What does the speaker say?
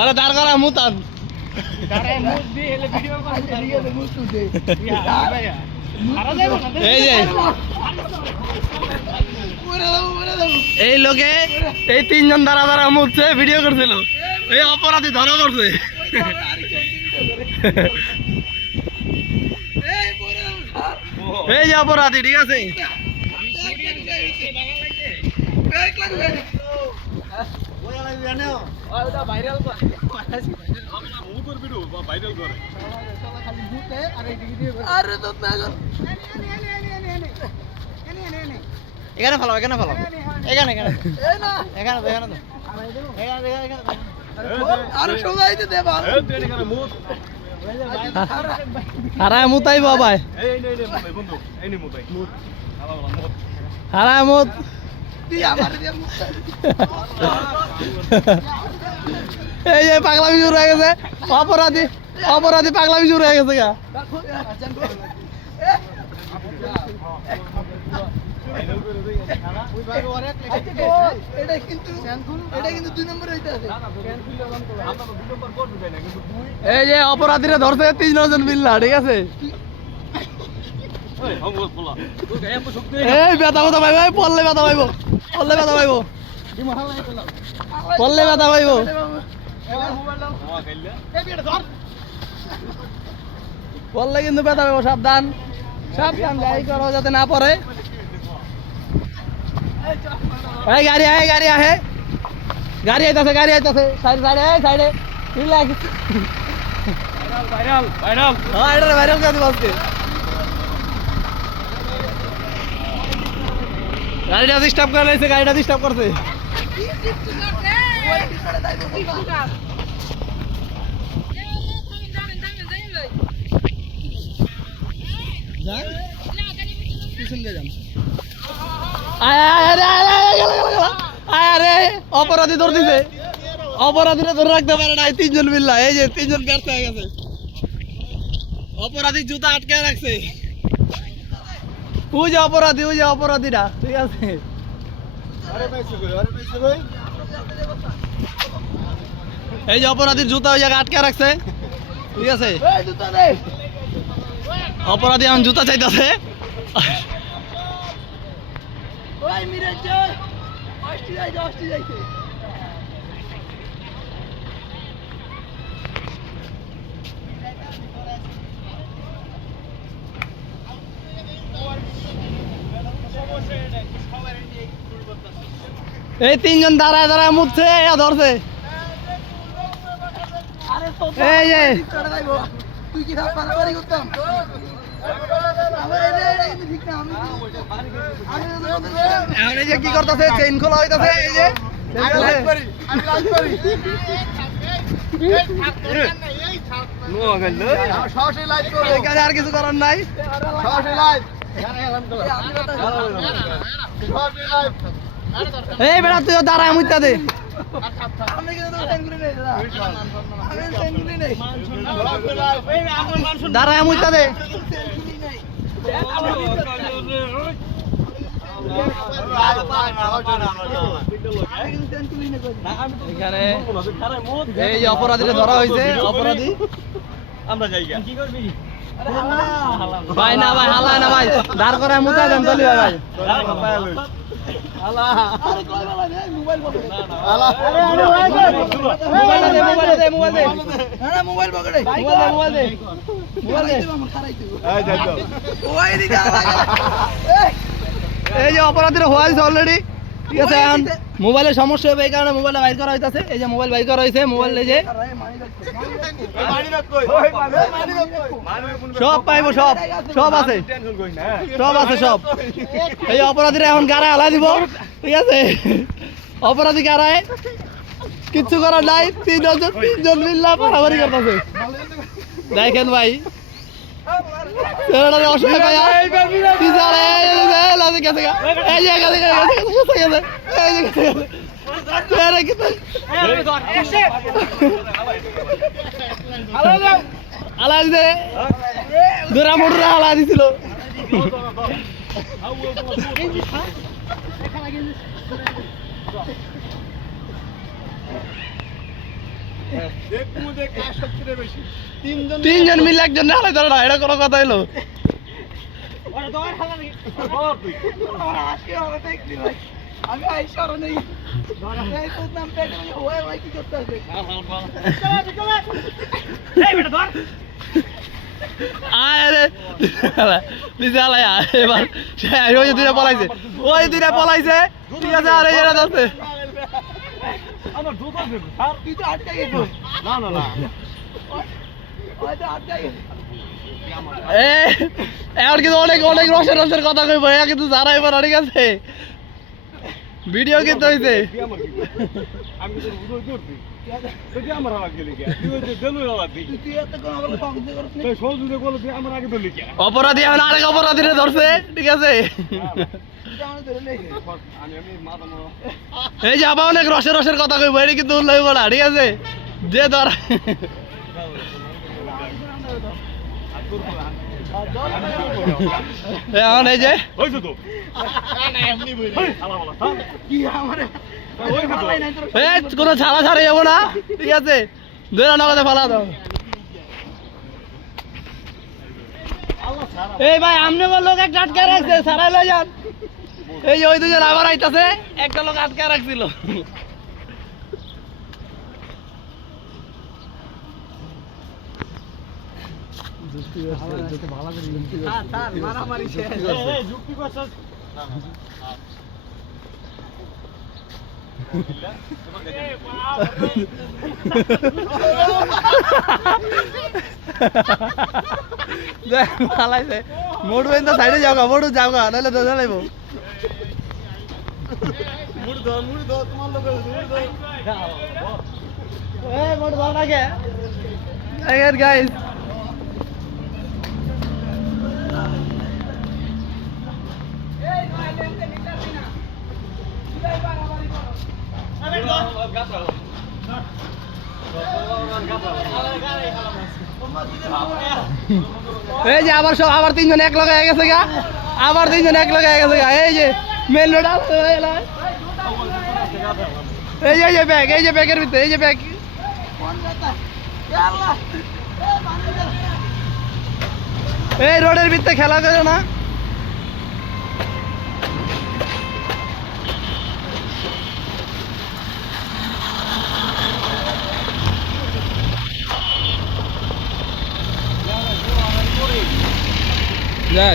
আরে দাঁড় করা মুতান এই লোকে এই তিনজন দাঁড়া দাঁড়া মুতছে ভিডিও করছিল এই অপরাধী ধরা করছে এই যে অপরাধী ঠিক আছে এখানে ফেলাও এখানে ফেলাও এখানে এখানে এখানে এখানে হারায় মুতাই বাবাই হারায় মুত এই যে পাগলামি শুরু হয়ে গেছে অপরাধী অপরাধী পাগলামি শুরু হয়ে গেছে গা এই যে অপরাধীরা ধরছে 3 জন মিল্লা ঠিক আছে এই ব্যথা ব্যথা পাইব পড়লে ব্যথা পাইব পড়লে ব্যথা পাইব পড়লে ব্যথা পাইব পড়লে কিন্তু ব্যথা পাইব সাবধান সাবধান গাড়ি করো যাতে না পড়ে এই গাড়ি আহে গাড়ি আহে গাড়ি আইতাছে সাইড সাইডে সাইডে রিল্যাক্স ভাইরাল ভাইরাল হ্যাঁ এটা ভাইরাল করে দিব আজকে গাড়িটা ডিস্টার্ব করে লাইছে গাড়িটা ডিস্টার্ব করছে আরে অপরাধী ধরে দিছে অপরাধীরা ধরে রাখতে পারে না 3 জন মিল্লা এই যে 3 জন ব্যর্থ হয়ে গেছে অপরাধী জুতা আটকে রাখছে ওই যে অপরাধীরা ঠিক আছে এই যে অপরাধীর জুতা ওই জায়গায় আটকে রাখছে ঠিক আছে অপরাধী এখন জুতা চাইতেছে এই 3 জন দাঁড়ায় দাঁড়ায় মুতছে ধরছে এই যে তুই কি করতাম এখন এই যে কি করতেছে চেইন খোলা হইতাছে এই যে আর কিছু করার নাই এই বেড়া তুই দাঁড়ায় মুইতা দে দাঁড়ায় মুইতা দে এখানে এই যে অপরাধীরা ধরা হয়েছে অপরাধী আমরা যাই কি করবি ভাই না ভাই হালা না ভাই দাঁড় করে মুতা দেন চলি ভাই এই যে অপরাধীরা হয়েছে অলরেডি ঠিক আছে মোবাইলের সমস্যা হবে এই কারণে মোবাইল বাইর করা হইতাছে এই যে মোবাইল বাইর করা হয়েছে মোবাইল এই যে সব পাইবো সব সব আছে সব এই অপরাধীরা এখন গাড়ায় হালাই দিব ঠিক আছে অপরাধী গাড়ায় কিচ্ছু করার নাই 3 জন মিল্লা পারাবারি করতেছে দেখেন ভাই অসহায় ভাইয়া দোরা মোটরা হালা দিছিল তিনজন মিলে একজন না ধরো না, এটা কোনো কথা হইলো? আমি আইসা নেই নাম কি করতে হবে আরে বিশালাই এবার ওই যে দুইটা পলাইছে, ওই দুইটা পলাইছে, ঠিক আছে। আর এই এরা যাচ্ছে আমার দুধ আছে স্যার, তুই তো আটকে গেছো। না না না ওই তো আটকে গেছে। এখন কিন্তু অনেক অনেক রসের রসের কথা কইব, এ কিন্তু যারা এবার ঠিক আছে ভিডিও কিন্তু হইছে। আমি তো উদয় করছি তুই আমার আগে গেলি কে তুই যে দেলু লাগবি তুই এত কোন আমার সংযোগ করছিস তুই সংযোগ করলে তুই আমার আগে ধরলি কে অপরাধী এখন আরেক অপরাধীরে ধরছে, ঠিক আছে। এই যে আবার অনেক রসের রসের কথা কইব, এটা কিন্তু উল্লেখ করা, ঠিক আছে। যে ধর এখন এই যে কোনো ছাড়া ছাড়া যাবো না, ঠিক আছে। দুই নগদে ফালা দাও। এই ভাই আমনে লোক একটা আটকে রাখছে, সারাই লই যান। এই যে ওই দুজন আবার আইতাছে, একটা লোক আটকে রাখছিল। মোড় সাইডে যাও গা, মোড় যাও গা, নাহলে দাদা লাগবো। গাইস এই যে আবার সব আবার তিনজন এক লগে হয়ে গেছে গা, আবার তিনজন এক লগে হয়ে গেছে গা। এই যে মেন রোড আছে, এই যে ব্যাগ, এই যে ব্যাগের ভিতরে, এই যে ব্যাগ, এই রোডের ভিতরে খেলা করে না।